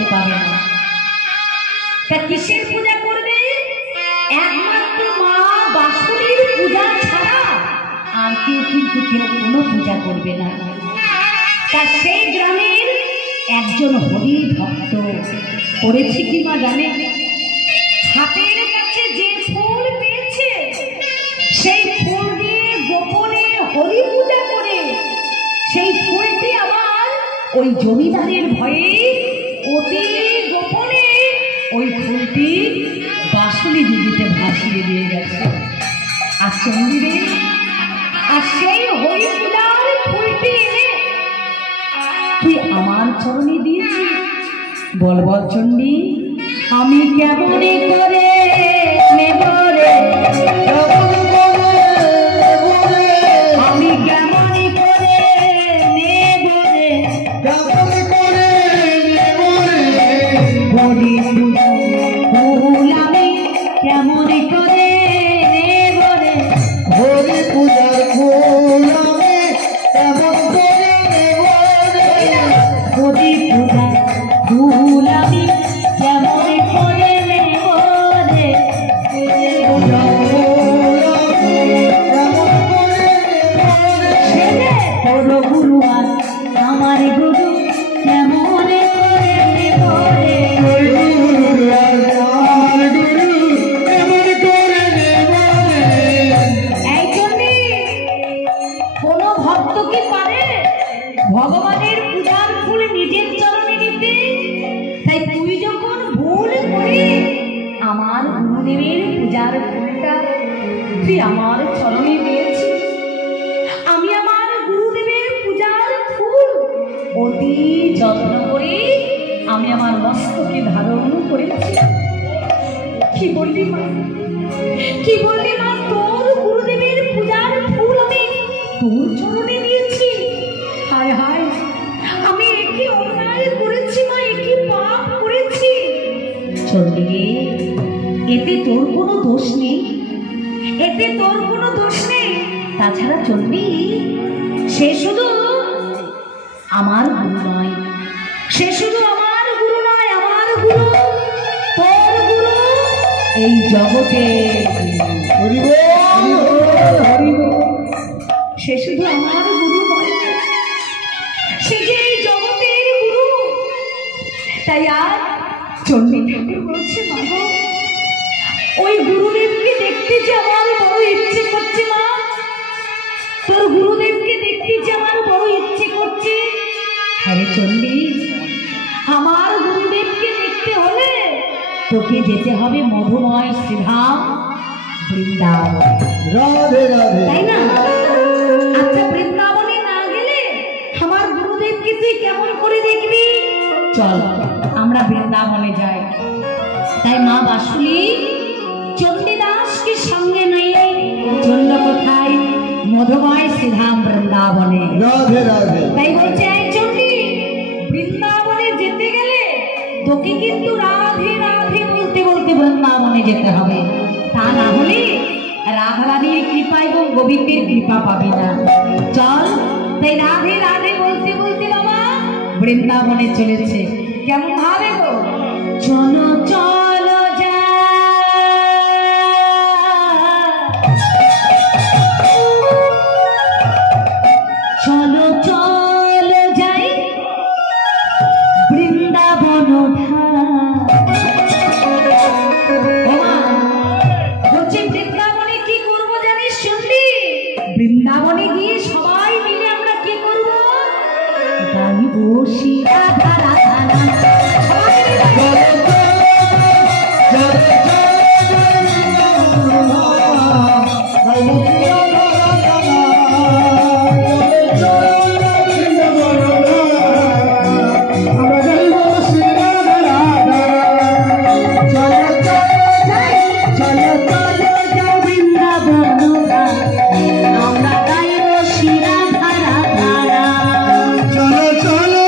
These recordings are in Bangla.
করতে পাবে না। তা কিসের পূজা করবে? একমাত্র মা বাসুদেবীর পূজা ছাড়া আর কেউ কিন্তু কোনো পূজা করবে না। তা সেই গ্রামের একজন হরি ভক্ত করেছে কি মা জানে? হাতের কাছে যে ফুল পেয়েছে সেই ফুল দিয়ে গোপনে হরি পূজা করে সেই ফুলটি আবার ওই জমিদারের ভয়ে অতি গোপনে ওই ফুলটি বাসুলি দিদিতে ভাসিয়ে দিয়ে গেছে। আর চন্ডীরে আর সেই হরি পূজার ফুলটি এনে তুই আমার চরণে দিয়েছিস। বল বল চন্ডী, আমি কেমনে করে নেব রে, আমি কেমনে করে নেব রে, হরি ফুল আমি কেমনে করে নেব রে, হরি পূজার ফুল আমি কেমন করে নেব রে, হরি পূজার ফুল আমি কেমনে করে নেব রে, পূজার ফুল আমি কেমন করে নেব রে, ছেলে তোর গুরু আর আমার গুরু কেমনে করে নেব রে, আমার গুরু কেমন করে নেব রে। এই জন্যে কোনো ভক্ত কি পারে ভগবানের পূজার ফুল নিজের চরণে নিতে? তাই তুই যখন ভুল করে আমার গুরুদেবের পূজার ফুলটা তুই আমার চরণে দিয়েছিস, আমি আমার গুরুদেবের পূজার ফুল অতি যত্ন করে আমি আমার মস্তকে ধারণ করেছি। কি বললি মা, কি বললি মা? তোর গুরুদেবের পূজার ফুল আমি তোর চরণে দিয়েছি। হায় হায়, আমি একই অন্যায় করেছি মা, একই পাপ করেছি। চন্ডী, এতে তোর কোনো দোষ নেই, এতে তোর কোনো দোষ নেই। তাছাড়া চন্ডী, সে শুধু আমার গুরু নয়, সে শুধু আমার গুরু নয়, আমার গুরু তোর গুরু এই জগতে। হরি বল, হরি বল। সে শুধু আমার গুরু নয়, সে যে এই জগতের গুরু। তাই আর চন্ডী ঠাকুর বলছে, মাগো ওই গুরুদেবকে দেখতে যে আমার বড় ইচ্ছে করছে মা, তোর গুরুদেবকে দেখতে যে আমার বড় ইচ্ছে করছে। আরে চন্ডী, আমার গুরুদেবকে দেখতে হলে তোকে যেতে হবে মধুময় শ্রীধাম বৃন্দাবন, রাধে রাধে, তাই না? আচ্ছা, বৃন্দাবনে না গেলে আমার গুরুদেবকে তুই কেমন করে দেখবি? চল আমরা বৃন্দাবনে যাই। তাই মা বাসুলি চণ্ডীদাসকে সঙ্গে নিয়ে চলল কোথায়? মধুময় শ্রীধাম বৃন্দাবনে। রাধে রাধে। তাই বলছে, এই চণ্ডী, বৃন্দাবনে যেতে গেলে তোকে কিন্তু রাধে রাধে বলতে বলতে বৃন্দাবনে যেতে হবে। তা না হলে রাধারানীর কৃপা এবং গোবিন্দের কৃপা পাবি না। চল, তাই রাধে রাধে বলতে বলতে বাবা বৃন্দাবনে চলেছে। কেমন ভাবে গো? চলো চলো যা, চলো চলো যাই বৃন্দাবন বলছে, বৃন্দাবনে কি করবো জানিস চন্ডী? বৃন্দাবনে গিয়ে সবাই মিলে আমরা কি করবো? গাইব শ্রী রাধা রাধা নাম। সবাই মিলে চলো চলো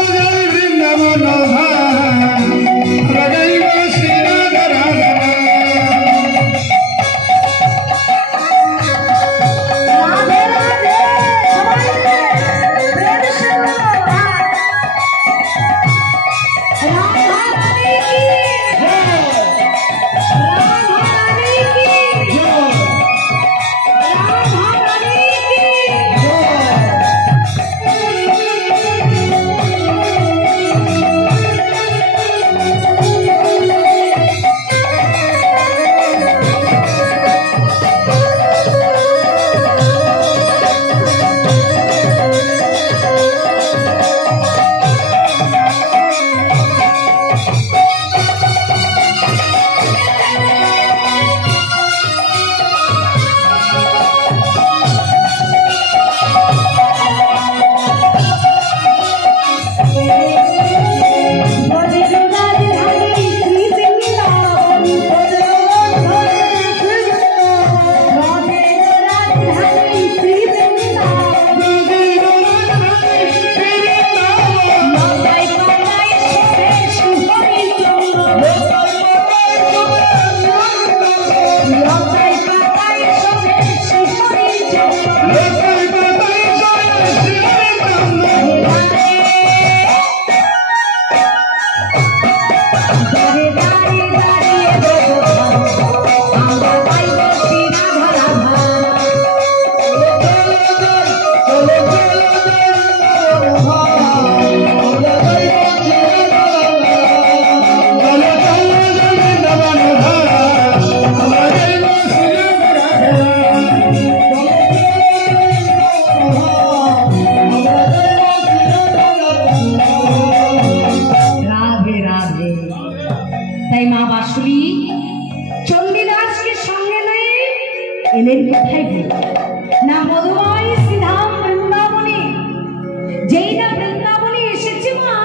যেই না বৃন্দাবনে এসেছে মা,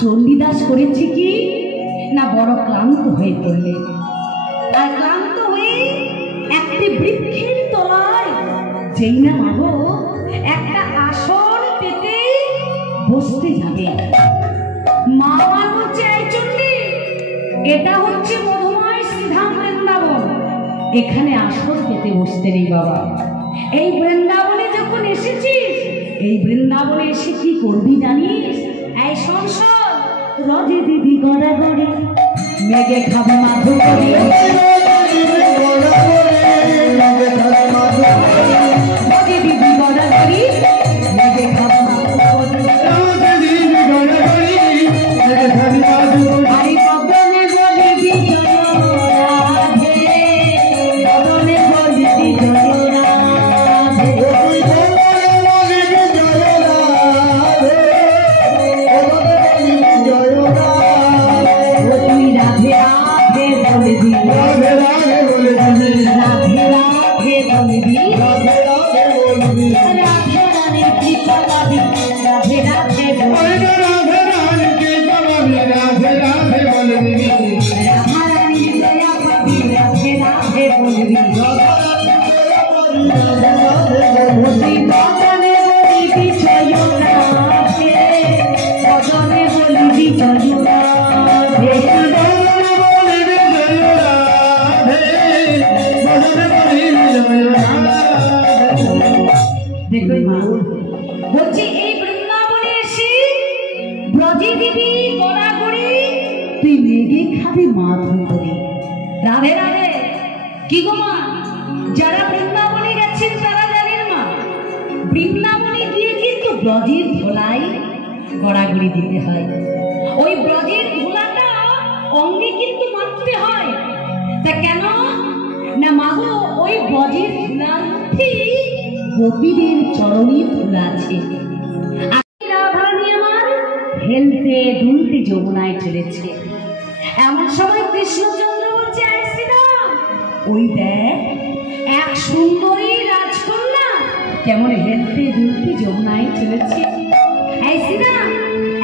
চণ্ডীদাস করেছে কি না বড় ক্লান্ত হয়ে পড়লে, আর ক্লান্ত হয়ে একটি বৃক্ষের তলায় যেই না মাগো একটা আসন পেতে বসতে যাবে। মা আমার হচ্ছে এই চণ্ডী, এটা হচ্ছে মধুময় শ্রীধাম বৃন্দাবন, এখানে আসন পেতে বসতে নেই বাবা। এই বৃন্দাবনে যখন এসেছিস, এই বৃন্দাবনে এসে কি করবি জানিস? এই সংসার রজে দিদি গড়াগড়ি, মেঘে খাবে মাধু করে, রজে দিদি গড়াগড়ি, মেঘে খাবে মাধু করে, আরে পবনে বলিবি জয় রাধে, পবনে বলিবি জয় রাধে, তুই রাধে রাধে বলবি, রাধে রাধে বলবি, রাধে রাধে কি পাবি, রাধে রাধে বলবি, রাধারানী দয়া পাবি, রাধে রাধে বলবি, তুই বদনে বলিবি জয় রাধে, বদনে বলিবি জয় রাধে, দেখুন মা বলছি এই বৃন্দাবনে এসে ব্রজে দিবি গড়াগড়ি, তুই মেঘে খাবি মাধু করে, রাধে রাধে। কি গো মা, যারা বৃন্দাবনে গেছেন তারা জানেন মা, বৃন্দাবনে গিয়ে কিন্তু ব্রজের ধোলাই গড়াগড়ি দিতে হয়। ওই ব্রজের ধুলাটা অঙ্গে কিন্তু মারতে হয়। তা কেন না মাগো, ওই ব্রজের ধুলার মধ্যে গোপীদের চরণে ধুলা আছে। রাধারানী আমার হেলতে দুলতে যমুনায় চলেছে, এমন সময় কৃষ্ণচন্দ্র বলছে, আয় শ্রীরাম, ওই দেখ এক সুন্দরী রাজকন্যা কেমন হেলতে দুলতে যমুনায় চলেছে। এই শ্রীরাম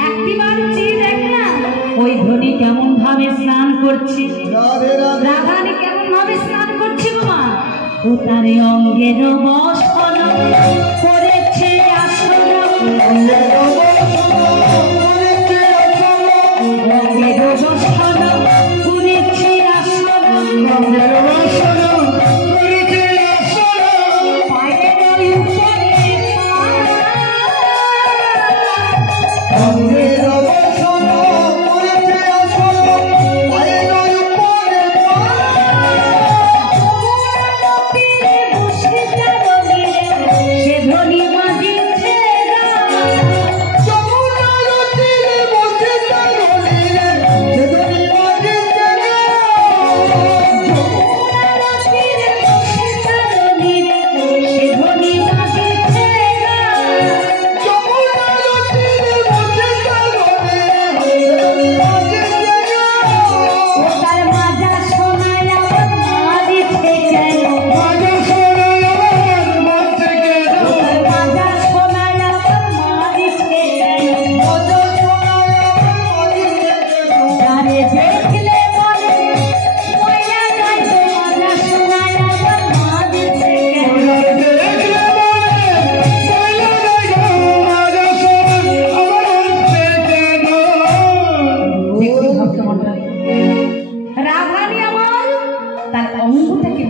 একটিবার চেয়ে দেখ না, ওই ধনী কেমন ভাবে স্নান করছে, রাধারানী কেমন ভাবে স্নান করছে বাবা। ও তারে অঙ্গের বসন করেছে আসন, অঙ্গের বসন করেছে আসন, পায়ের উপরে অঙ্গের বসন করেছে আসন, পায়ের উপরে বসে সে ধনী মাঝিছে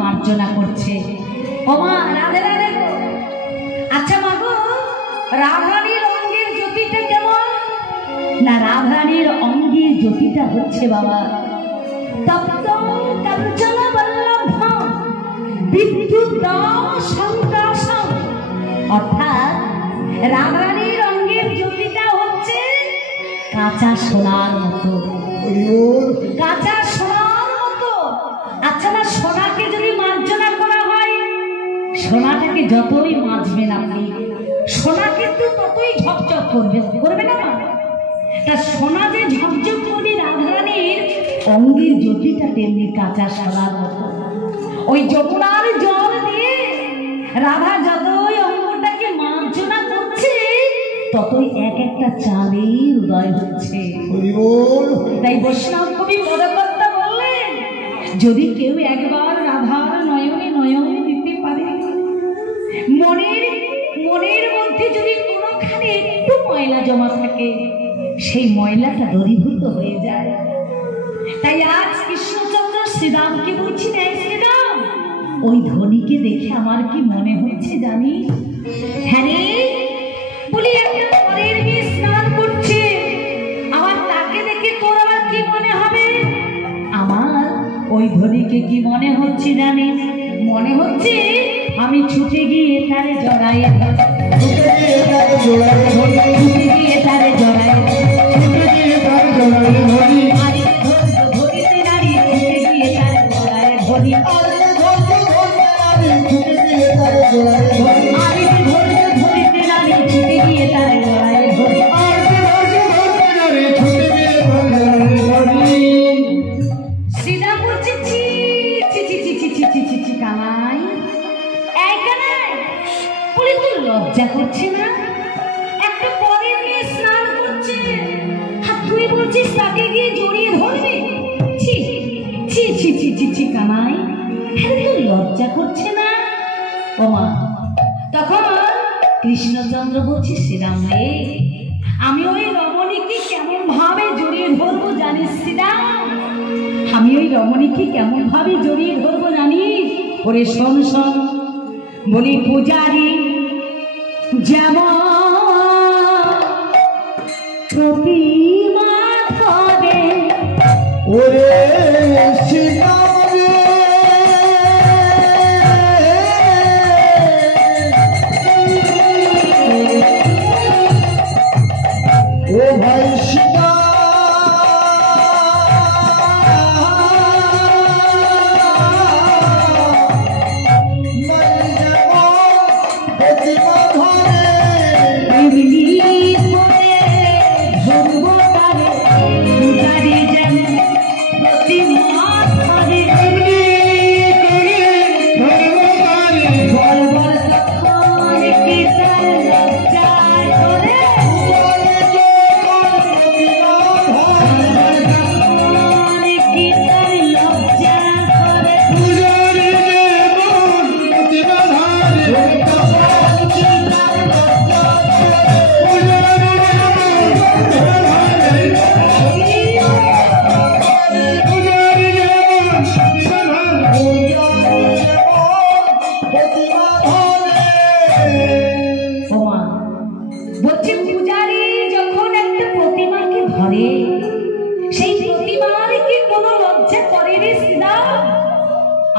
মার্জনা করছে। ওমা রাধে রাধে। আচ্ছা মাগো, রাধারানীর অঙ্গের জ্যোতিটা কেমন? না রাধারানীর অঙ্গের জ্যোতিটা হচ্ছে বাবা তপ্ত কাঞ্চন বল্লভ বিদ্যুৎ সংকাশম, অর্থাৎ রাধারানীর অঙ্গের জ্যোতিটা হচ্ছে কাঁচা সোনার মতো, কাঁচা সোনার মতো। আচ্ছা না, সোনাকে যদি মার্জনা করা হয়, সোনাটাকে যতই মাজবেন আপনি, সোনা কিন্তু ততই ঝকঝক করবে, করবে না? তা সোনা যে ঝকঝক করে, রাধারানীর অঙ্গের জ্যোতিটা তেমনি কাঁচা সোনার মতো। ওই যমুনার জল দিয়ে রাধা যতই অঙ্গটাকে মার্জনা করছে, ততই এক একটা চাঁদের উদয় হচ্ছে। তাই বৈষ্ণব কবি পদকর্তা বললেন, যদি কেউ একবার রাধার নয়নে নয়ন দিতে পারে, মনের মধ্যে যদি কোনোখানে একটু ময়লা জমা থাকে, সেই ময়লাটা দূরীভূত হয়ে যায়। তাই আজ কৃষ্ণচন্দ্র শ্রীরামকে বলছি, না শ্রীরাম, ওই ধনীকে দেখে আমার কি মনে হচ্ছে জানিস? হ্যাঁ রে, বলি একটা পরের মেয়ে স্নান করছে, আমার তাকে দেখে তোর আবার কি মনে হবে? আমার ওই ধনীকে কি মনে হচ্ছে জানিস? মনে হচ্ছে আমি ছুটে গিয়ে তারে জড়াইয়ে লজ্জা করছে না? একটা পরের মেয়ে স্নান করছে, আর তুই বলছিস তাকে গিয়ে জড়িয়ে ধরবি? ছি ছি ছি ছি ছি ছি কানাই, লজ্জা করছে না? ওমা, তখন কৃষ্ণচন্দ্র বলছি, শ্রীরাম রে, আমি ওই রমণীকে কেমন ভাবে জড়িয়ে ধরবো জানিস শ্রীরাম? আমি ওই রমণীকে কেমন ভাবে জড়িয়ে ধরবো জানিস? ওরে শোন শোন, বলি পূজারি যেমন প্রতিমা ধরে, ওরে শ্রীরাম রে, ও ভাই সীতা,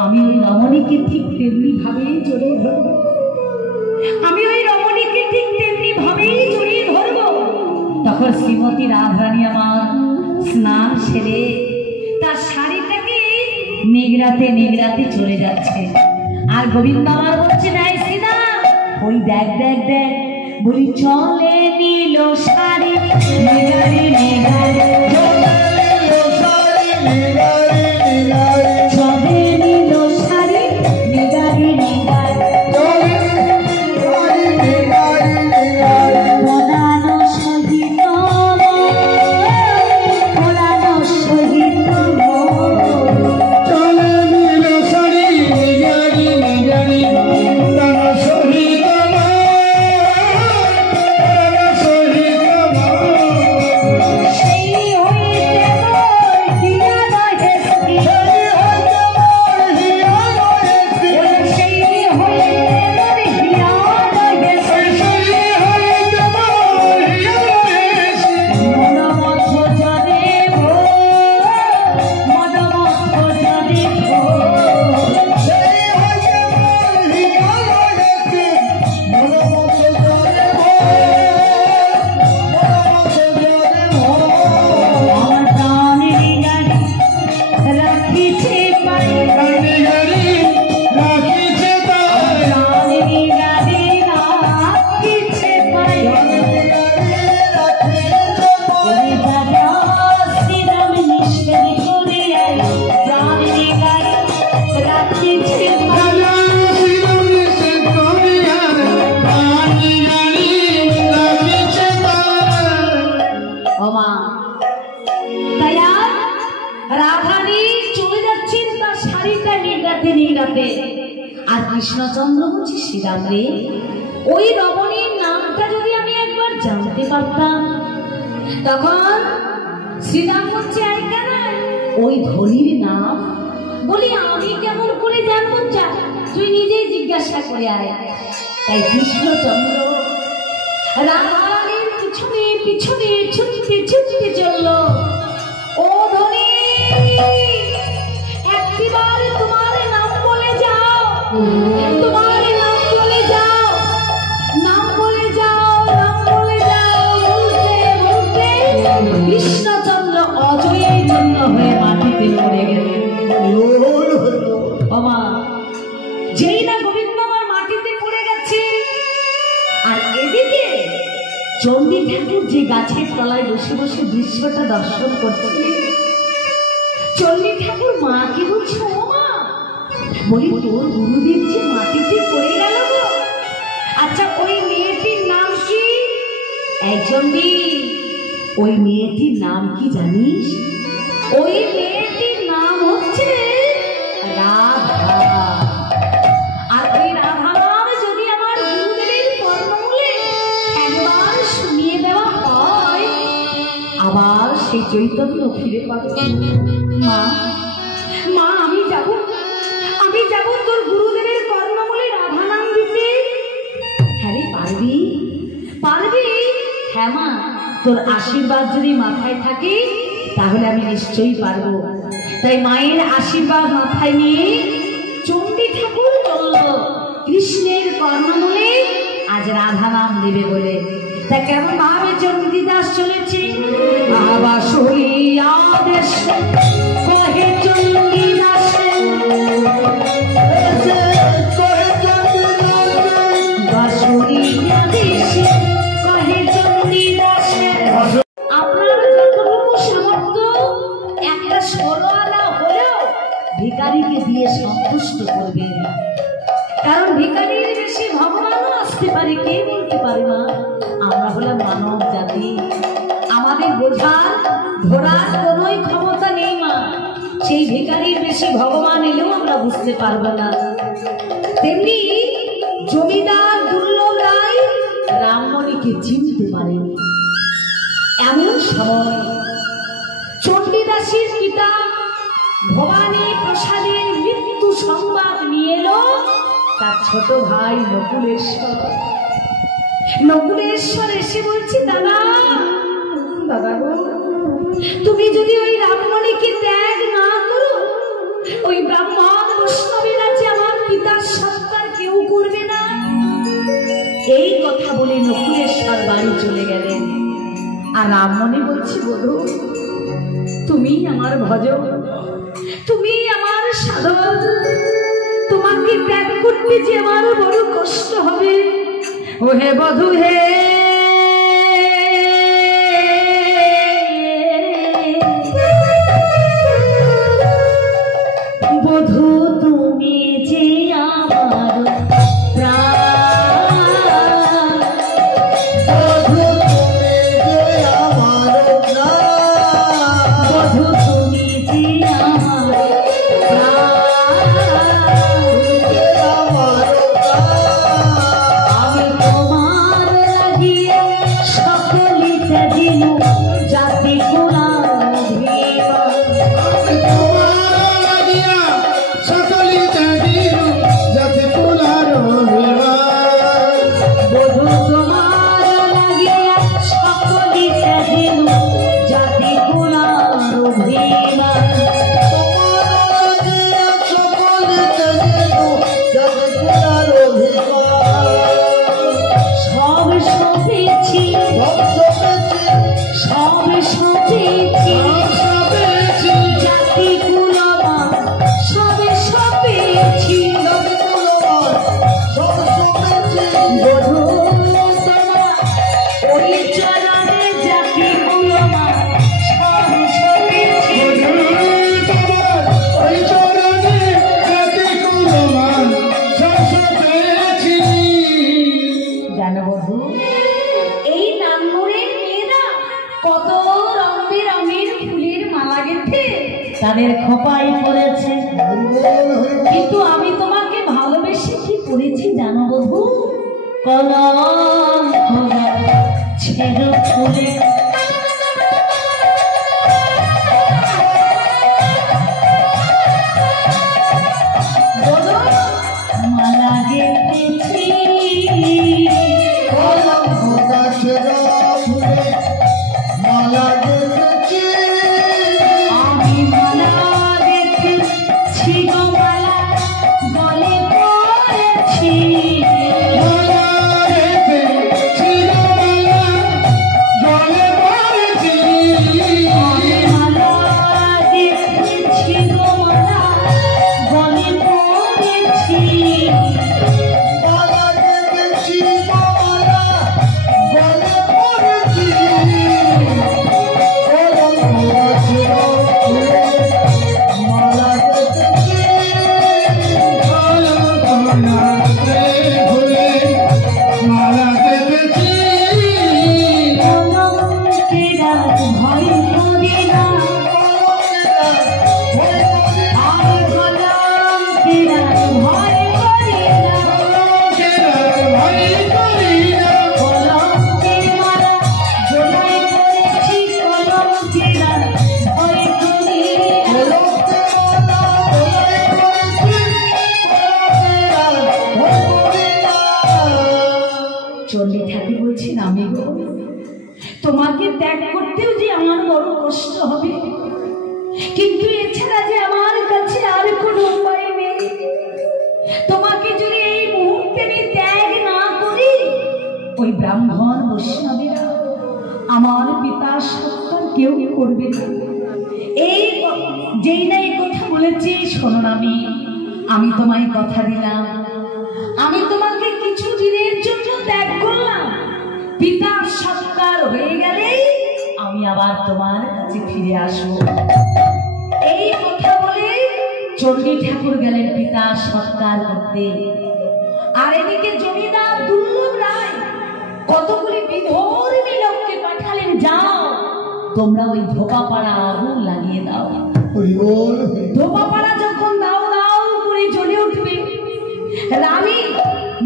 আমি ওই রমণীকে ঠিক তেমনি ভাবেই জড়িয়ে ধরবো, আমি ওই রমণীকে ঠিক তেমনি ভাবেই জড়িয়ে ধরবো। তখন শ্রীমতী রাধারানী আমার স্নান সেরে তার শাড়িটাকে নিগড়াতে নিগড়াতে চলে যাচ্ছে, আর গোবিন্দ আমার বলছে, নাই সীতা, ওই দেখ দেখ দেখ, বলি চলে নিল শাড়ি নিগাড়ি নিগাড়ি, সহিত থাকতেন এই রাতে। আর কৃষ্ণচন্দ্র বলছে, শ্রীরাম রে, ওই রমণীর নামটা যদি আমি একবার জানতে পারতাম। তখন শ্রীরাম বলছে, আরে কেন ওই ধনীর নাম? বলি আমি কেমন করে জানবো? যা, তুই নিজেই জিজ্ঞাসা করে আয়। তাই কৃষ্ণচন্দ্র রাধারানীর পিছনে পিছনে ছুটতে ছুটতে চলল। ও ধনী, একটিবার তোমার নাম বলে যাও, তোমার নাম বলে যাও, নাম বলে যাও, নাম বলে যাও। বলতে বলতে কৃষ্ণচন্দ্র অজয়ের জন্য হয়ে মাটিতে পড়ে গেল। ওমা, যেই না গোবিন্দ আমার মাটিতে পড়ে গেছে, আর এদিকে চণ্ডী ঠাকুর যে গাছের তলায় বসে বসে দৃশ্যটা দর্শন করছে, চণ্ডী ঠাকুর মাকে বলছে, ও মা, বলি তোর গুরুদেব যে মাটিতে পড়ে গেল গো। আচ্ছা, ওই মেয়েটির নাম কি? চণ্ডী, ওই মেয়েটির নাম কি জানিস? ওই মেয়েটির নাম হচ্ছে রাধা। আর ওই রাধা নাম যদি আমার গুরুদেবের কর্ণমূলে একবার শুনিয়ে দেওয়া হয়, আবার সেই চৈতন্য ফিরে পাবে। মা, মা, আমি যাব তোর গুরুদেবের কর্ণমূলে রাধা নাম দিতে। হ্যাঁ রে, পারবি? পারবি? হ্যাঁ মা, তোর আশীর্বাদ যদি মাথায় থাকে তাহলে আমি নিশ্চয়ই পারবো। তাই মায়ের আশীর্বাদ মাথায় নিয়ে চণ্ডী ঠাকুর চলল কৃষ্ণের কর্ণমূলে আজ রাধা নাম দেবে বলে। তা কেমন ভাবে চণ্ডীদাস চলেছে? বাঁশুরি আদেশ কহে চণ্ডীদাস, বাঁশুরি আদেশ কহে চণ্ডীদাস। আপনার যতটুকু সামর্থ্য, একটা 16 আনা হলেও ভিখারিকে দিয়ে সন্তুষ্ট করবেন। কারণ ভিখারির বেশি ভগবানও আসতে পারে, কে বলতে পারে না। আমরা হলাম মানব জাতি, আমাদের বোঝার ধরার কোনোই ক্ষমতা নেই মা। সেই ভিখারির বেশি ভগবান এলেও আমরা বুঝতে পারবো না। তেমনি জমিদার দুর্লভ রায় রামমণিকে চিনতে পারেনি। এমন সময় চণ্ডীদাসের পিতা ভবানী প্রসাদের মৃত্যু সংবাদ নিয়ে এলো তার ছোট ভাই নকুলেশ্বর। নকুলেশ্বর এসে বলছি, দাদা, দাদা গো, তুমি যদি ওই রামমণিকে ত্যাগ না করো, ওই ব্রাহ্মণ বৈষ্ণবেরা যে আমার পিতার সৎকার কেউ করবে না। এই কথা বলে নকুলেশ্বর বাড়ি চলে গেলেন। আর রামমণি বলছি, বধূ, তুমি আমার ভজ, তুমি আমার সাধক, তোমাকে ত্যাগ করতে যে আমার বড় কষ্ট হবে। ও হে বধূ, হে বধূ, তুমি যে আমার প্রাণ, বধূ তুমি যে আমার প্রাণ, বধূ তুমি যে আমার আমি তোমার লাগিয়ে সকলিতে দিন জাতি পুরাণ ভিবা, বধূ তোমার লাগিয়ে সকলিতে দিন জাতি পুরাণ ভিবা। সব সপেছি, সব তাদের খোপায় পড়েছে। কিন্তু আমি তোমাকে ভালোবেসে কি করেছি জানো বধূ? কলম ছেড়ে ফুলে মালা গেঁথেছি। আমি মালা গেঁথেছি গো, মালা গলে পড়েছি। চণ্ডী ঠাকুর বলছেন, আমি গো তোমাকে ত্যাগ করতেও যে আমার বড় কষ্ট হবে, কিন্তু এছাড়া যে আমার কাছে আর কোনো উপায় নেই। তোমাকে যদি এই মুহূর্তে আমি ত্যাগ না করি, ওই ব্রাহ্মণ বৈষ্ণবেরা আমার পিতার সত্তর কেউ করবে না। এই যেই না এই কথা বলেছি, শোনো না, আমি তোমায় কথা দিলাম, আমি তোমাকে কিছু দিনের জন্য ত্যাগ করলাম। পিতার সৎকার হয়ে গেলে আমি আবার তোমার কাছে ফিরে আসবো। এই কথা বলে চণ্ডী ঠাকুর গেলেন পিতার সৎকার করতে। আর এদিকে জমিদার দুর্লভ রায় কতগুলি বিধর্মী লোককে পাঠালেন, যাও তোমরা ওই ধোপাপাড়া আগুন লাগিয়ে দাও। ধোপাপাড়া যখন দাও দাও করে জ্বলে উঠবে, রানী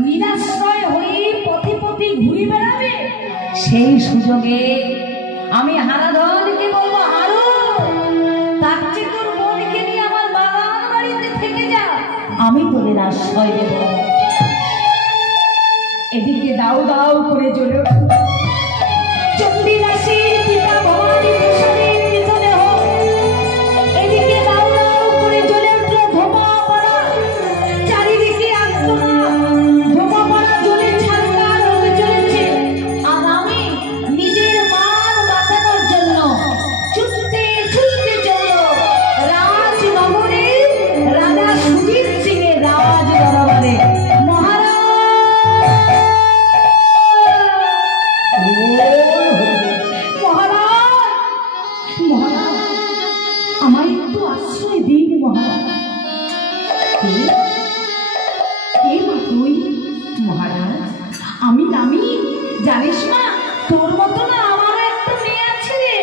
নিরাশ্রয় হয়ে পথে পথে ঘুরে বেড়াবে। সেই সুযোগে আমি হারাধনকে বলবো, হারো তার চেয়ে তোর বোনকে নিয়ে আমার বাগান বাড়িতে থেকে যা, আমি তোদের আশ্রয় দেব। এদিকে দাও দাও করে জ্বলে উঠবে চণ্ডী দাসীর পিতা ভবানী ভূষণের মৃতদেহ। এদিকে দাও দাও করে জ্বলে উঠলো ধোপাপাড়া, চারিদিকে আত্মনা, ধোপাপাড়া জ্বলে ছাড়কার হতে চলেছে। আর আমি নিজের মান বাঁচানোর জন্য ছুটতে ছুটতে চলল রাজনগরের রাজা সুজিত সিং এর রাজ দরবারে। আমায় একটু আশ্রয় দিন মহারাজ। তুই মহারাজ? আমি দামি, জানিস না তোর মতো না আমার একটা মেয়ে আছে রে।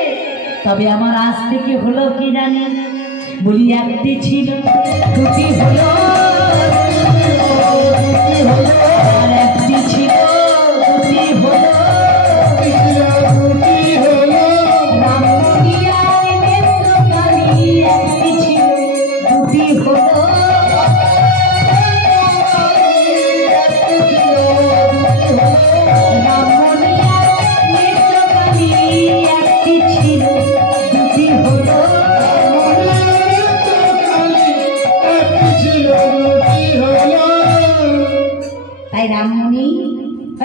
তবে আমার আজ থেকে হলো কি জানি, বলি একটি ছিল, দুটি হলো, আর একটি ছিল, দুটি হলো। তাই রামমণি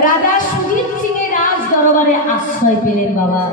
রাজা সুজিত সিং এর রাজ দরবারে আশ্রয় পেলেন বাবা।